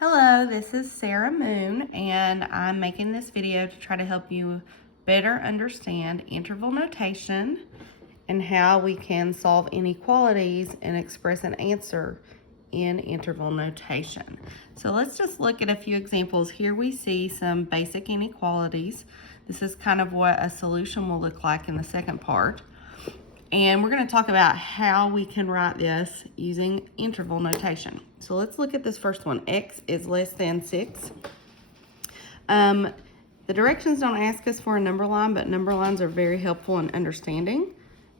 Hello, this is Sarah Moon, and I'm making this video to try to help you better understand interval notation and how we can solve inequalities and express an answer in interval notation. So let's just look at a few examples. Here we see some basic inequalities. This is kind of what a solution will look like in the second part. And we're going to talk about how we can write this using interval notation. So let's look at this first one. X is less than 6. The directions don't ask us for a number line, but number lines are very helpful in understanding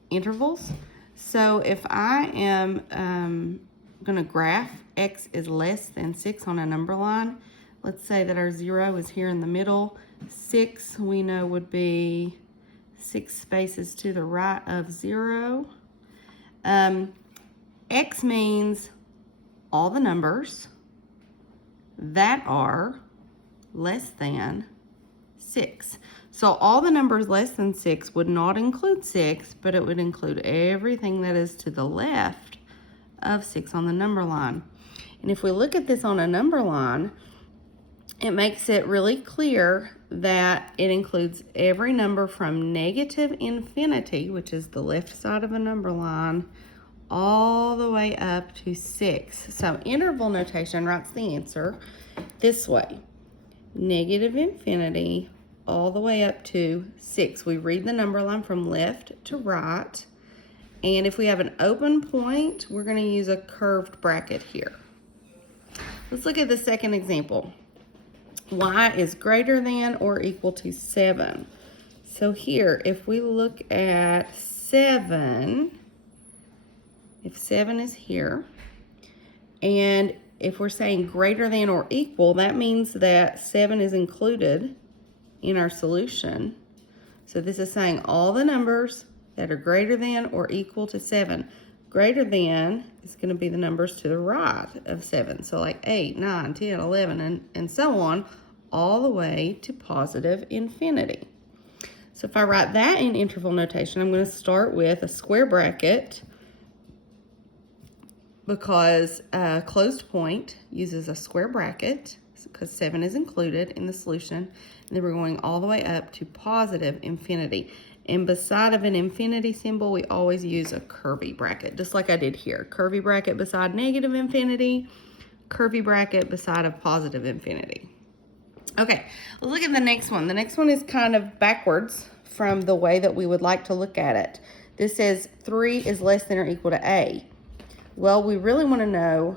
intervals. So if I am going to graph X is less than 6 on a number line, let's say that our 0 is here in the middle. 6 we know would be 6 spaces to the right of 0. X means all the numbers that are less than 6. So all the numbers less than 6 would not include 6, but it would include everything that is to the left of 6 on the number line. And if we look at this on a number line, it makes it really clear that it includes every number from negative infinity, which is the left side of a number line, all the way up to 6. So interval notation writes the answer this way: negative infinity all the way up to 6. We read the number line from left to right, and if we have an open point, we're going to use a curved bracket here. Let's look at the second example. Y is greater than or equal to 7. So here, if we look at 7, if 7 is here, and if we're saying greater than or equal, that means that 7 is included in our solution. So this is saying all the numbers that are greater than or equal to 7. Greater than is going to be the numbers to the right of 7. So like 8, 9, 10, 11, and so on, all the way to positive infinity. So if I write that in interval notation, I'm going to start with a square bracket because a closed point uses a square bracket because 7 is included in the solution. And then we're going all the way up to positive infinity. And beside of an infinity symbol, we always use a curvy bracket, just like I did here. Curvy bracket beside negative infinity, curvy bracket beside a positive infinity. Okay, let's look at the next one. The next one is kind of backwards from the way that we would like to look at it. This says 3 is less than or equal to A. Well, we really want to know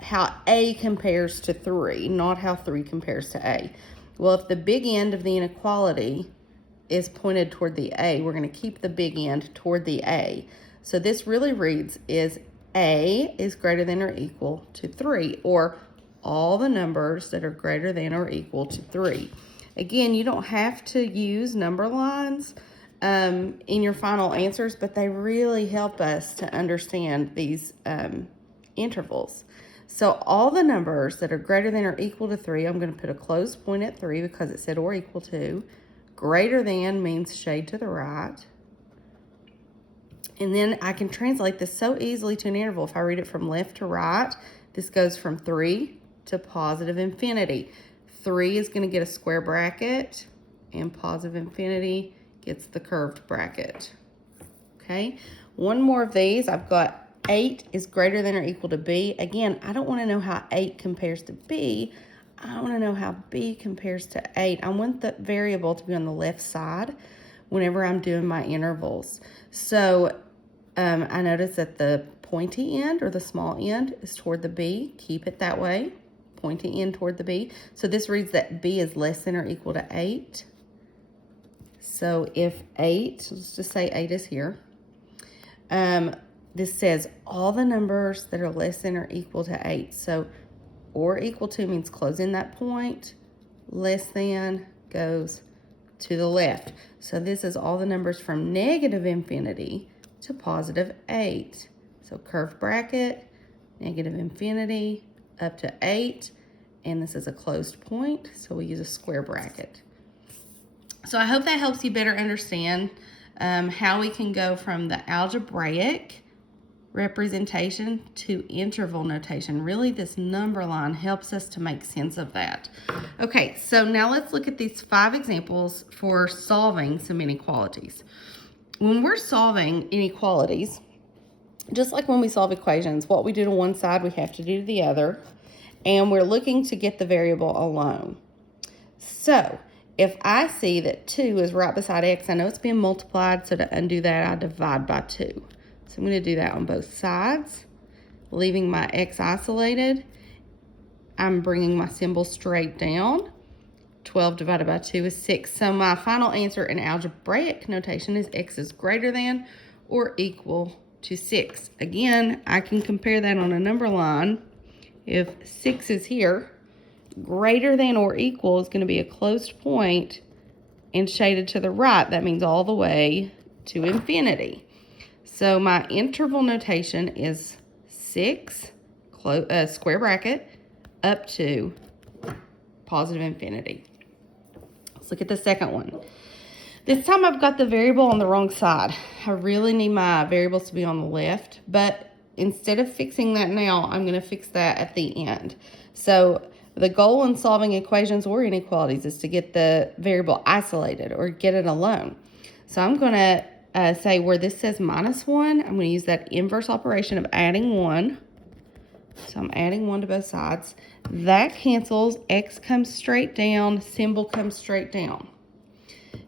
how A compares to 3, not how 3 compares to A. Well, if the big end of the inequality is pointed toward the A, we're going to keep the big end toward the A. So this really reads is A is greater than or equal to 3, or all the numbers that are greater than or equal to 3. Again, you don't have to use number lines in your final answers, but they really help us to understand these intervals. So all the numbers that are greater than or equal to 3, I'm going to put a closed point at 3 because it said or equal to. Greater than means shade to the right. And then I can translate this so easily to an interval. If I read it from left to right, this goes from 3 to positive infinity. 3 is going to get a square bracket, and positive infinity gets the curved bracket. Okay, one more of these. I've got 8 is greater than or equal to B. Again, I don't want to know how 8 compares to B. I want to know how B compares to 8. I want the variable to be on the left side whenever I'm doing my intervals. So I notice that the pointy end or the small end is toward the B. Keep it that way, pointy end toward the B. So this reads that B is less than or equal to 8. So if 8, let's just say 8 is here. This says all the numbers that are less than or equal to 8. So or equal to means close in that point. Less than goes to the left. So this is all the numbers from negative infinity to positive 8. So curved bracket, negative infinity, up to 8. And this is a closed point, so we use a square bracket. So I hope that helps you better understand how we can go from the algebraic representation to interval notation. Really, this number line helps us to make sense of that. Okay, so now let's look at these 5 examples for solving some inequalities. When we're solving inequalities, just like when we solve equations, what we do to one side, we have to do to the other, and we're looking to get the variable alone. So if I see that 2 is right beside x, I know it's being multiplied, so to undo that, I divide by 2. So I'm going to do that on both sides, leaving my x isolated. I'm bringing my symbol straight down. 12 divided by 2 is 6. So my final answer in algebraic notation is x is greater than or equal to 6. Again, I can compare that on a number line. If 6 is here, greater than or equal is going to be a closed point and shaded to the right. That means all the way to infinity. So my interval notation is 6, square bracket, up to positive infinity. Let's look at the second one. This time I've got the variable on the wrong side. I really need my variables to be on the left, but instead of fixing that now, I'm going to fix that at the end. So the goal in solving equations or inequalities is to get the variable isolated or get it alone. So I'm going to say where this says -1, I'm going to use that inverse operation of adding 1. So I'm adding 1 to both sides. That cancels. X comes straight down. Symbol comes straight down.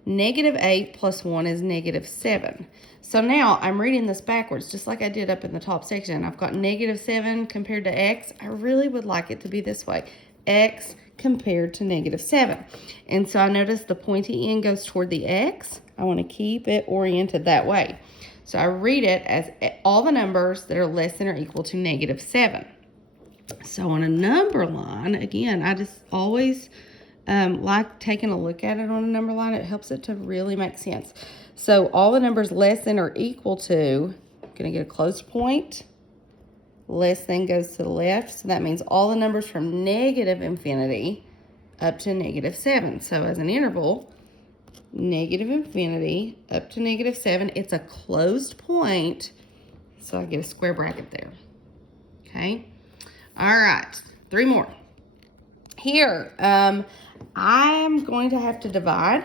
-8 plus 1 is -7. So now I'm reading this backwards, just like I did up in the top section. I've got -7 compared to x. I really would like it to be this way. X compared to -7. And so I notice the pointy end goes toward the x. I want to keep it oriented that way. So I read it as all the numbers that are less than or equal to -7. So on a number line, again, I just always like taking a look at it on a number line. It helps it to really make sense. So all the numbers less than or equal to, I'm going to get a closed point. Less than goes to the left. So that means all the numbers from -infinity up to -7. So as an interval, -infinity up to -7. It's a closed point. So I get a square bracket there. Okay. All right. 3 more. Here, I'm going to have to divide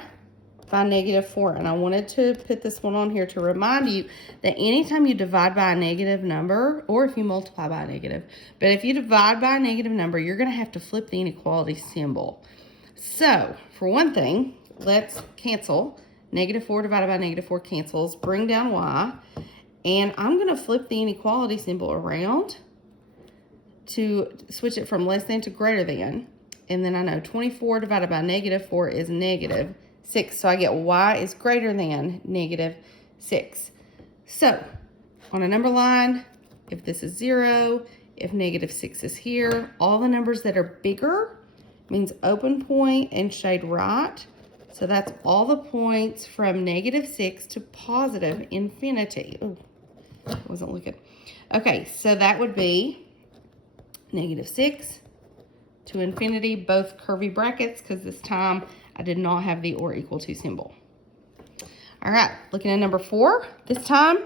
by -4, and I wanted to put this one on here to remind you that anytime you divide by a negative number, or if you multiply by a negative, but if you divide by a negative number, you're going to have to flip the inequality symbol. So, for one thing, let's cancel. -4 divided by -4 cancels. Bring down y, and I'm going to flip the inequality symbol around to switch it from less than to greater than. And then I know 24 divided by -4 is -6. So I get y is greater than -6. So on a number line, if this is 0, if -6 is here, all the numbers that are bigger means open point and shade right. So that's all the points from -6 to positive infinity. Oh, I wasn't looking. Okay, so that would be -6 to infinity, both curvy brackets, because this time I did not have the or equal to symbol. All right, looking at number 4. This time,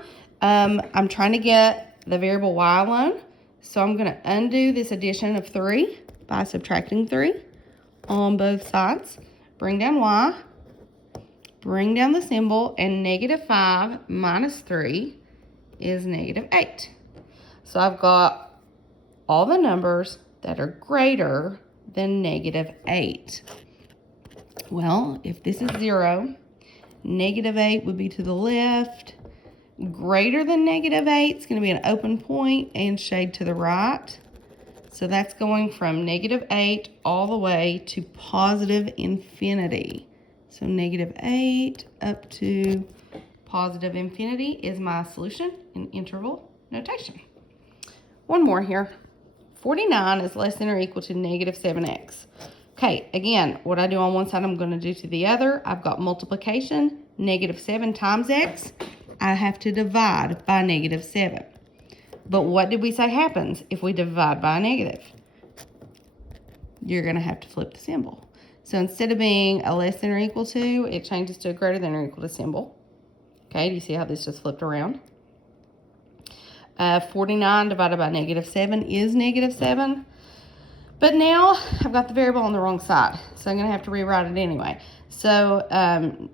I'm trying to get the variable y alone. So I'm going to undo this addition of 3 by subtracting 3 on both sides. Bring down y, bring down the symbol, and -5 minus 3 is -8. So I've got all the numbers that are greater than -8. Well, if this is 0, -8 would be to the left. Greater than -8 is going to be an open point and shade to the right. So that's going from -8 all the way to positive infinity. So -8 up to positive infinity is my solution in interval notation. One more here. 49 is less than or equal to -7x. Okay, again, what I do on one side, I'm going to do to the other. I've got multiplication, -7 times x. I have to divide by -7. But what did we say happens if we divide by a negative? You're going to have to flip the symbol. So instead of being a less than or equal to, it changes to a greater than or equal to symbol. Okay, do you see how this just flipped around? 49 divided by negative 7 is negative 7. But now I've got the variable on the wrong side, so I'm going to have to rewrite it anyway. So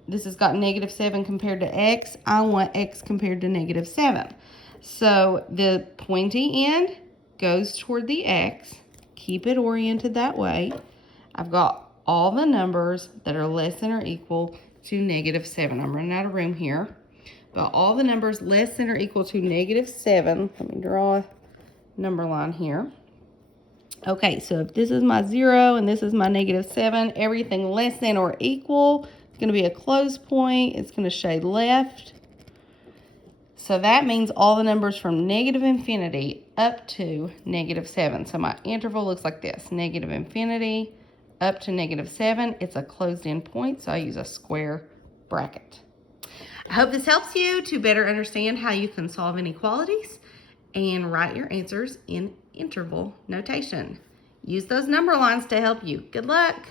this has got negative 7 compared to x. I want x compared to negative 7. So the pointy end goes toward the x. Keep it oriented that way. I've got all the numbers that are less than or equal to negative 7. I'm running out of room here. But all the numbers less than or equal to negative 7, let me draw a number line here. Okay, so if this is my 0 and this is my negative 7, everything less than or equal is going to be a close point. It's going to shade left. So that means all the numbers from negative infinity up to negative 7. So my interval looks like this. Negative infinity up to negative 7. It's a closed-in point, so I use a square bracket. I hope this helps you to better understand how you can solve inequalities and write your answers in interval notation. Use those number lines to help you. Good luck.